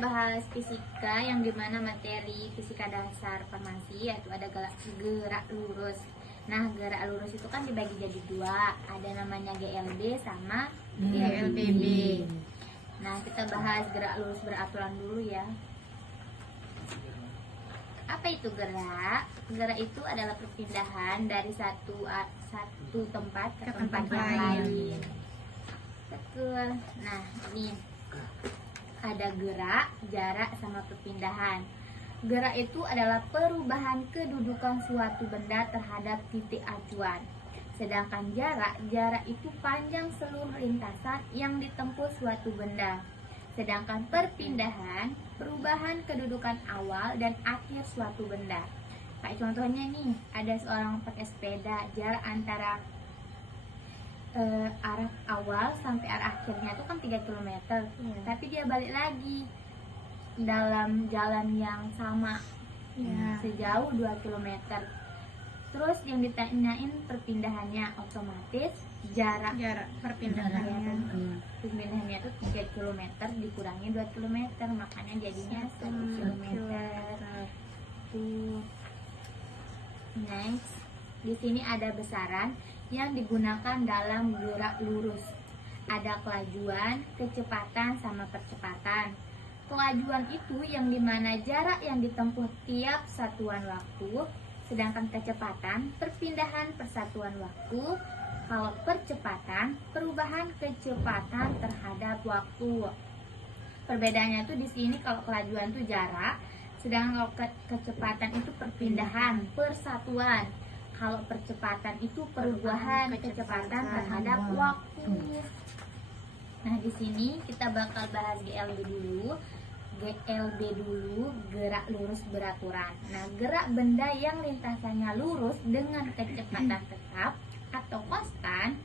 bahas fisika, yang dimana materi fisika dasar farmasi yaitu ada gerak lurus. Nah, gerak lurus itu kan dibagi jadi dua, ada namanya GLB sama GLBB. Nah, kita bahas gerak lurus beraturan dulu ya. Apa itu gerak? Gerak itu adalah perpindahan dari satu tempat ke tempat yang lain. Betul. Nah, ini ada gerak, jarak, sama perpindahan. Gerak itu adalah perubahan kedudukan suatu benda terhadap titik acuan. Sedangkan jarak itu panjang seluruh lintasan yang ditempuh suatu benda. Sedangkan perpindahan, perubahan kedudukan awal dan akhir suatu benda. Kayak contohnya nih, ada seorang pakai sepeda, jarak antara arah awal sampai arah akhirnya itu kan 3 km. Tapi dia balik lagi dalam jalan yang sama sejauh 2 km. Terus yang ditanyain perpindahannya, otomatis jarak perpindahannya itu 3 km dikurangi 2 km, makanya jadinya 1 km. Next, di sini ada besaran yang digunakan dalam gerak lurus. Ada kelajuan, kecepatan, sama percepatan. Kelajuan itu yang dimana jarak yang ditempuh tiap satuan waktu, sedangkan kecepatan perpindahan persatuan waktu. Kalau percepatan, perubahan kecepatan terhadap waktu. Perbedaannya itu di sini, kalau kelajuan itu jarak, sedangkan kalau kecepatan itu perpindahan persatuan. Kalau percepatan itu perubahan kecepatan terhadap waktu. Nah, di sini kita bakal bahas GLB dulu. GLB dulu, gerak lurus beraturan. Nah, gerak benda yang lintasannya lurus dengan kecepatan tetap atau konstan,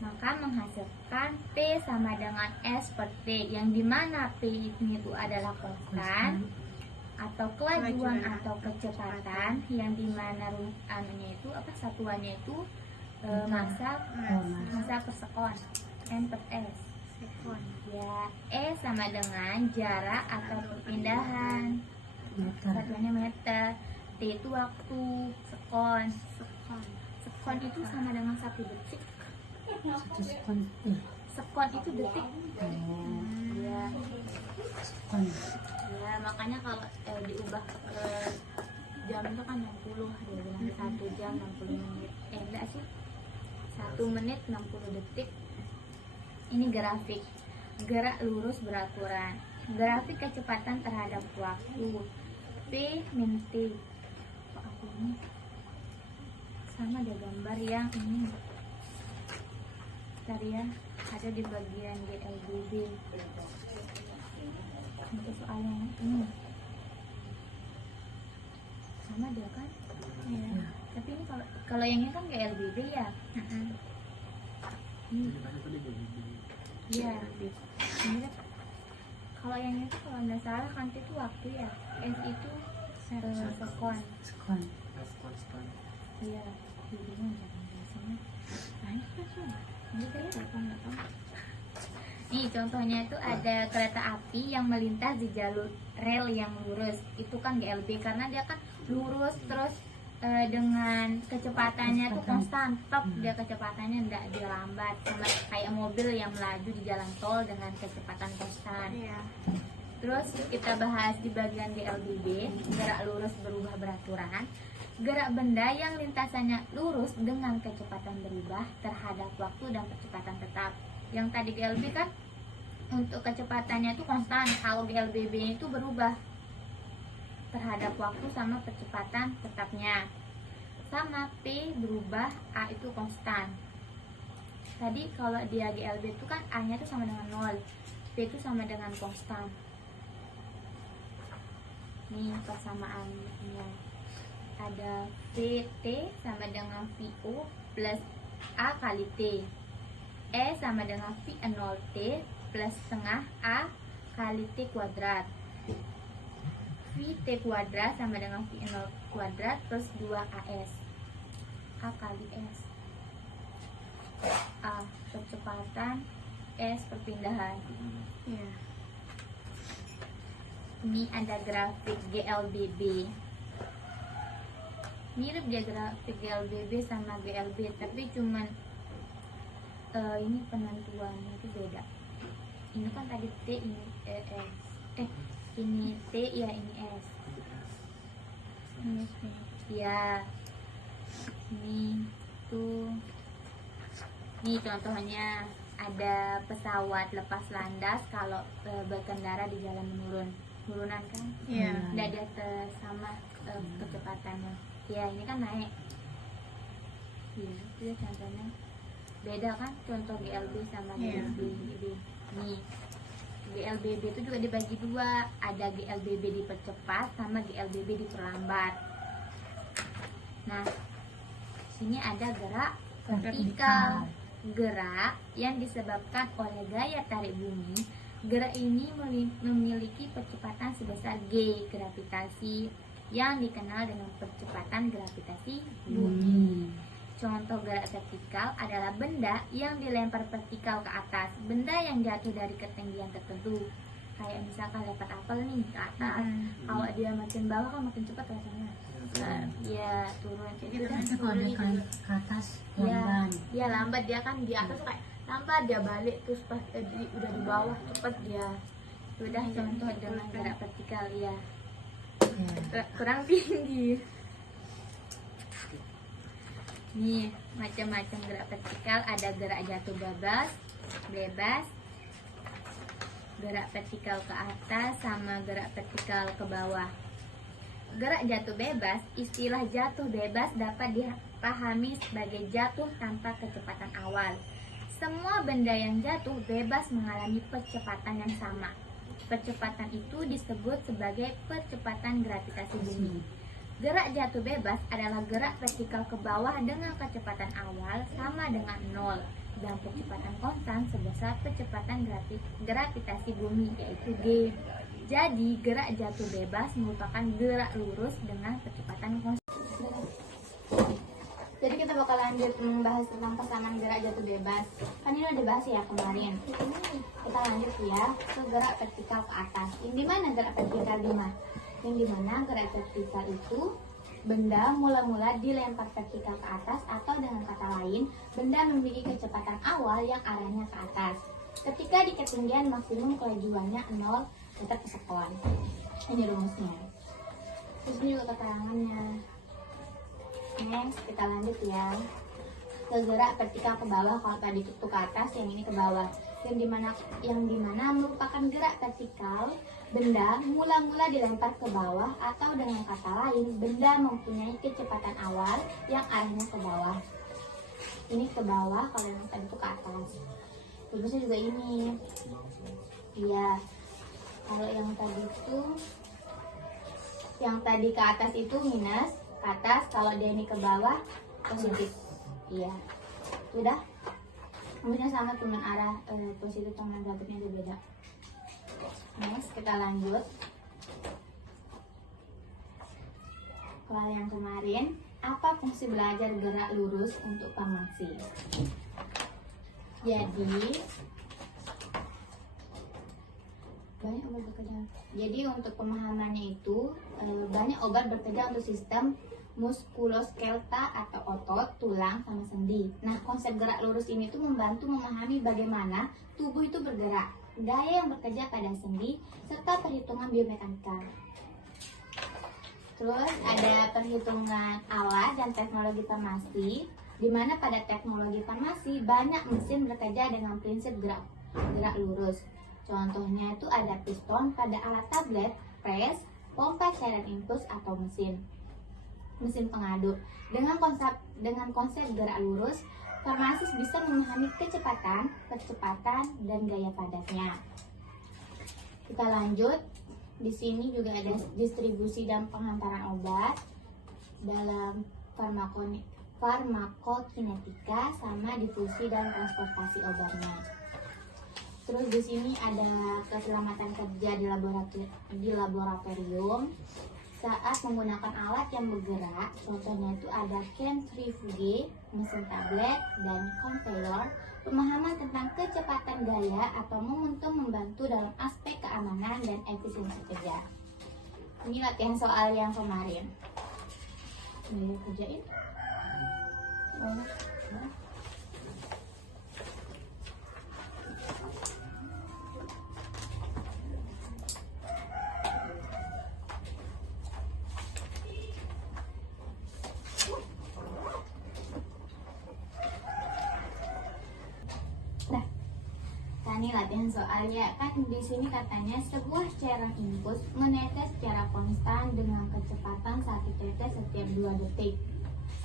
maka menghasilkan P sama dengan S per T, yang dimana P ini itu adalah konstan atau kelajuan atau kecepatan, yang dimana satuannya itu massa per sekon, N per S. Ya, E sama dengan jarak atau perpindahan, satuannya meter. T itu waktu, sekon itu sama dengan 1 detik. Sekon itu detik. Ya. Ya, makanya kalau diubah ke jam itu kan 60, dia bilang 1 jam 60 menit. Enggak sih, 1 menit 60 detik. Ini grafik gerak lurus beraturan. Grafik kecepatan terhadap waktu, P min T. Kok aku ini sama ada gambar yang ini tadi ya, ada di bagian GLBB. Untuk soal yang ini sama dia kan ya. Tapi ini kalau yang ini kan GLBB ya. Iya, ini kalau yang itu kalau nggak salah kan itu waktu ya, S itu sekon. Iya, bingung biasanya. Nah, itu kan ini saya nggak tahu. Nih contohnya itu ada kereta api yang melintas di jalur rel yang lurus. Itu kan GLB karena dia kan lurus terus dengan kecepatannya itu konstan, top dia kecepatannya enggak dia lambat, sama kayak mobil yang melaju di jalan tol dengan kecepatan konstan. Terus kita bahas di bagian GLBB, gerak lurus berubah beraturan. Gerak benda yang lintasannya lurus dengan kecepatan berubah terhadap waktu dan kecepatan tetap. Yang tadi GLB kan untuk kecepatannya itu konstan, kalau GLBB itu berubah terhadap waktu sama percepatan tetapnya. Sama P berubah, A itu konstan. Tadi kalau dia GLB itu kan A nya itu sama dengan 0, P itu sama dengan konstan. Nih persamaannya, ada VT sama dengan VO plus A kali T. E sama dengan V0T plus setengah A kali T kuadrat. VT kuadrat sama dengan V0 kuadrat plus 2AS. A kali S. A percepatan, S perpindahan. Ini ada grafik GLBB. Mirip dia grafik GLBB sama GLB, tapi cuman ini penentuannya itu beda. Ini kan tadi T, ini S. Ini T ya, ini S. Ini ya. Ini tuh. Nih contohnya ada pesawat lepas landas kalau berkendara di jalan menurunan kan? Iya. Nggak di atas sama kecepatannya. Ya ini kan naik. Iya, itu ya contohnya. Beda kan contoh GLB sama GLBB. Nih, GLBB itu juga dibagi dua. Ada GLBB dipercepat sama GLBB diperlambat. Nah, sini ada gerak vertikal. Gerak yang disebabkan oleh gaya tarik bumi. Gerak ini memiliki percepatan sebesar G gravitasi yang dikenal dengan percepatan gravitasi bumi. Contoh gerak vertikal adalah benda yang dilempar vertikal ke atas. Benda yang jatuh dari ketinggian tertentu. Kayak misalkan lempar apel nih ke atas. Kalau dia makin bawah kan makin cepat rasanya. Ya turun Itu kalau dia ke atas lambat. Ya lambat, dia kan di atas kayak lambat, dia balik terus pas udah di bawah cepet dia. Udah contoh dengan gerak vertikal ya. Kurang tinggi. Nih macam-macam gerak vertikal, ada gerak jatuh bebas, gerak vertikal ke atas sama gerak vertikal ke bawah. Gerak jatuh bebas, istilah jatuh bebas dapat dipahami sebagai jatuh tanpa kecepatan awal. Semua benda yang jatuh bebas mengalami percepatan yang sama. Percepatan itu disebut sebagai percepatan gravitasi bumi. Gerak jatuh bebas adalah gerak vertikal ke bawah dengan kecepatan awal sama dengan 0 dan percepatan konstan sebesar percepatan gravitasi bumi yaitu G. Jadi gerak jatuh bebas merupakan gerak lurus dengan percepatan konstan. Jadi kita bakal lanjut membahas tentang persamaan gerak jatuh bebas. Kan ini udah dibahas ya kemarin. Kita lanjut ya ke gerak vertikal ke atas. Yang dimana gerak vertikal Yang dimana gerak vertikal itu benda mula-mula dilempar vertikal ke atas, atau dengan kata lain, benda memiliki kecepatan awal yang arahnya ke atas. Ketika di ketinggian maksimum kelajuannya 0 meter per sekon. Ini rumusnya. Terus ini juga keterangannya. Next, kita lanjut ya ke gerak vertikal ke bawah. Kalau tadi itu ke atas, yang ini ke bawah. Yang dimana merupakan gerak vertikal benda mula-mula dilempar ke bawah, atau dengan kata lain, benda mempunyai kecepatan awal yang arahnya ke bawah. Ini ke bawah, kalau yang tadi itu ke atas. Rumusnya juga ini. Iya. Kalau yang tadi ke atas itu minus ke atas, kalau dia ini ke bawah positif. Iya. Udah. Rumusnya sama, cuma arah positif sama negatifnya berbeda. Next, kita lanjut ke yang kemarin. Apa fungsi belajar gerak lurus untuk farmasi? Jadi untuk pemahamannya itu banyak obat bekerja untuk sistem muskuloskeletal atau otot, tulang, sama sendi. Nah, konsep gerak lurus ini tuh membantu memahami bagaimana tubuh itu bergerak, gaya yang bekerja pada sendi, serta perhitungan biomekanika. Terus ada perhitungan alat dan teknologi farmasi, di mana pada teknologi farmasi banyak mesin bekerja dengan prinsip gerak lurus. Contohnya itu ada piston pada alat tablet, press, pompa cairan infus atau mesin pengaduk. Dengan konsep gerak lurus, farmasis bisa memahami kecepatan, dan gaya padatnya. Kita lanjut. Di sini juga ada distribusi dan penghantaran obat dalam farmakokinetika sama difusi dan transportasi obatnya. Terus di sini ada keselamatan kerja di laboratorium saat menggunakan alat yang bergerak. Contohnya itu ada centrifuge, mesin tablet, dan conveyor. Pemahaman tentang kecepatan gaya atau momentum membantu dalam aspek keamanan dan efisiensi kerja. Ini latihan soal yang kemarin. Udah kerjain. Oh, ya. Nah, ini latihan soalnya kan di sini katanya sebuah cairan infus menetes secara konstan dengan kecepatan 1 tetes setiap 2 detik.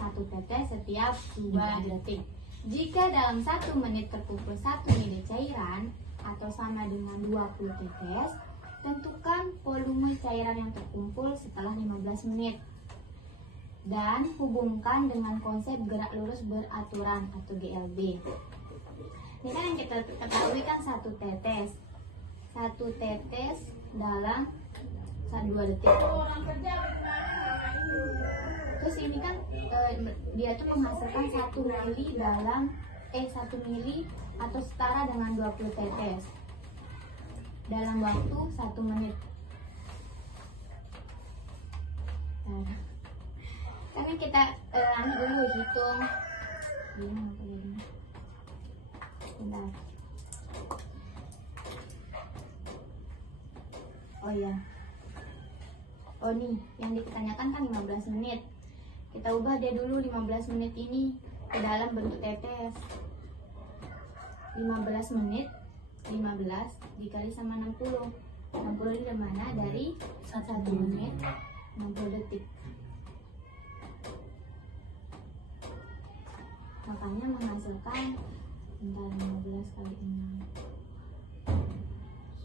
1 tetes setiap 2 detik. Jika dalam 1 menit terkumpul 1 mili cairan atau sama dengan 20 tetes, tentukan volume cairan yang terkumpul setelah 15 menit. Dan hubungkan dengan konsep gerak lurus beraturan atau GLB. Ini kan yang kita ketahui kan 1 tetes. 1 tetes dalam 2 detik. Terus ini kan dia tuh menghasilkan 1 mili dalam 1 mili atau setara dengan 20 tetes dalam waktu 1 menit. Nah, kan kita dulu hitung. Bentar. Oh ya. Oh nih, yang ditanyakan kan 15 menit. Kita ubah dia dulu 15 menit ini ke dalam bentuk tetes. 15 menit 15 dikali sama 60. 60 ini dari mana? Dari 1 menit 60 detik. Makanya menghasilkan 15 kali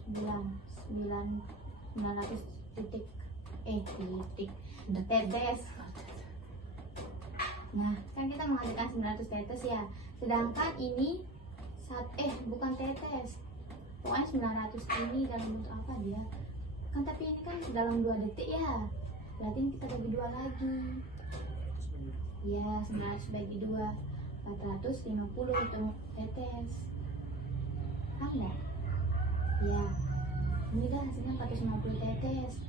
6 900 detik tetes. Nah, kan kita menghasilkan 900 tetes ya. Sedangkan ini bukan tetes. Pokoknya 900 ini dalam bentuk apa dia? Kan tapi ini kan dalam 2 detik ya. Berarti ini kita bagi 2 lagi. Ya, 900 bagi 2 450 untuk tetes. Ada? Ya. Ini dah hasilnya 450 tetes.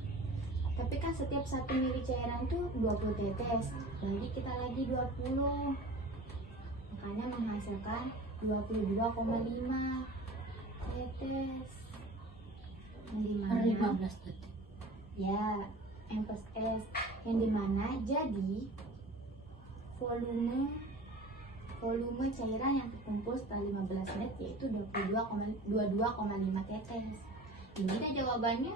Tapi kan setiap 1 mili cairan itu 20 tetes. Jadi kita lagi 20. Makanya menghasilkan 22,5 tetes. Yang dimana 15 detik. ya M plus S, yang dimana jadi volume cairan yang terkumpul setelah 15 menit yaitu 22,5 tetes. Ini dah jawabannya.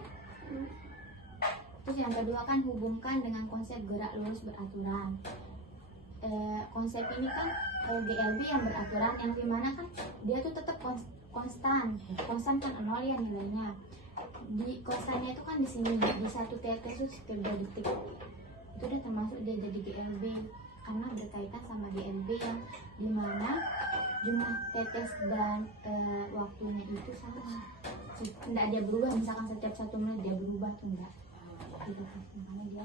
Terus yang kedua kan hubungkan dengan konsep gerak lurus beraturan. Konsep ini kan GLB yang beraturan, yang dimana kan dia tuh tetap konstan kan 0 ya nilainya. Di konstannya itu kan di sini di 1 tetes itu setiap 2 detik. Itu udah termasuk dia jadi GLB karena berkaitan sama GLB yang dimana jumlah tetes dan waktunya itu sama. Tidak dia berubah, misalkan setiap 1 menit dia berubah tuh enggak. Gitu, makanya dia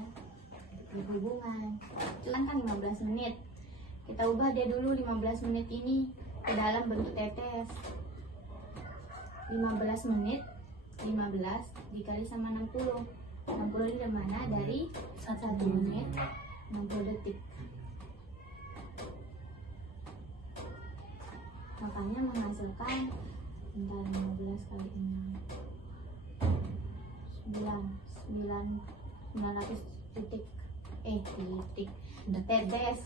berhubungan. Itu kan 15 menit. Kita ubah dia dulu 15 menit ini ke dalam bentuk tetes. 15 menit 15 dikali sama 60. 60 ini dari mana? Dari 1 menit 60 detik. Makanya menghasilkan 15 kali 6 900 detik tetes.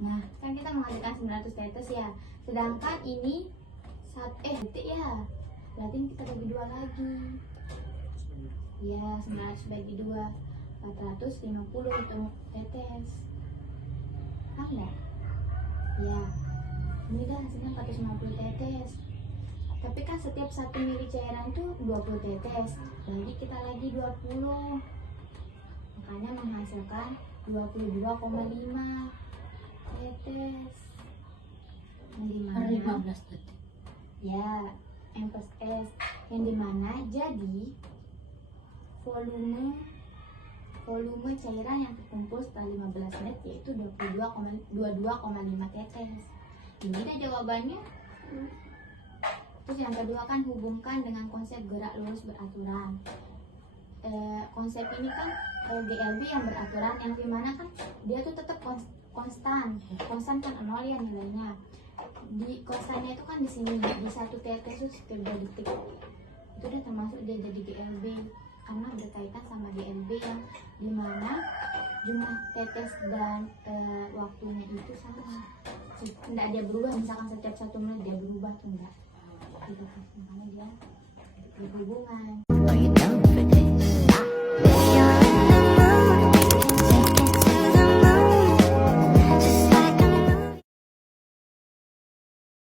Nah, kan kita menghasilkan 900 tetes ya. Sedangkan ini detik ya. Berarti kita bagi 2 lagi. Ya, 900 bagi 2 450 untuk tetes. Ada? Ya. Ini dah hasilnya 450 tetes. Tapi kan setiap 1 mili cairan itu 20 tetes. Jadi kita lagi 20. Makanya menghasilkan 22,5 tetes. Yang dimana 15 detik. ya M plus S, yang dimana jadi volume cairan yang terkumpul setelah 15 menit yaitu 22,5 tetes. Ini dah jawabannya. Terus yang kedua kan hubungkan dengan konsep gerak lurus beraturan. konsep ini kan GLB yang beraturan, yang dimana kan dia tuh tetap konstan kan nol ya nilainya. Di konstannya itu kan di sini di 1 tetes itu setiap 2 detik, itu udah termasuk dia jadi GLB karena berkaitan sama GLB yang dimana jumlah tetes dan waktunya itu sama, tidak dia berubah. Misalkan setiap 1 menit dia berubah tuh enggak gitu, makanya dia berhubungan.